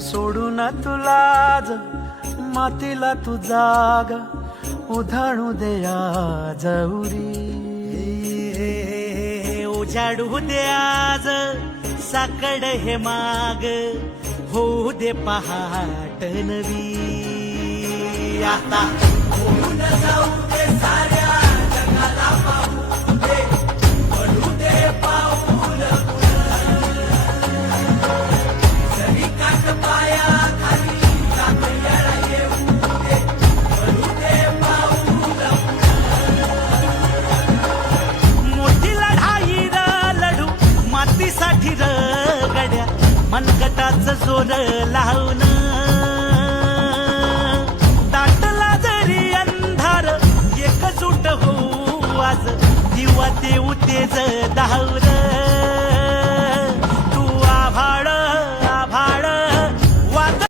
सोडून तुला मातीला तू जाग उधाणू दे आज उरी. उजाडू दे आज साकड हे माग होऊ दे पहाट नवी. आता होऊन जाऊ दे साऱ्या जगाला पाहू दे पडू दे पाऊल जरी काट पाया खाली कापयाला येऊ दे पडू दे पाऊल. मोठी लढाई र लढू मातीसाठी र गड्या मनगटाचं जोर लावून. दाटला जरी अंधार एकजूट होऊ आज दिवा देऊ तेज धावून.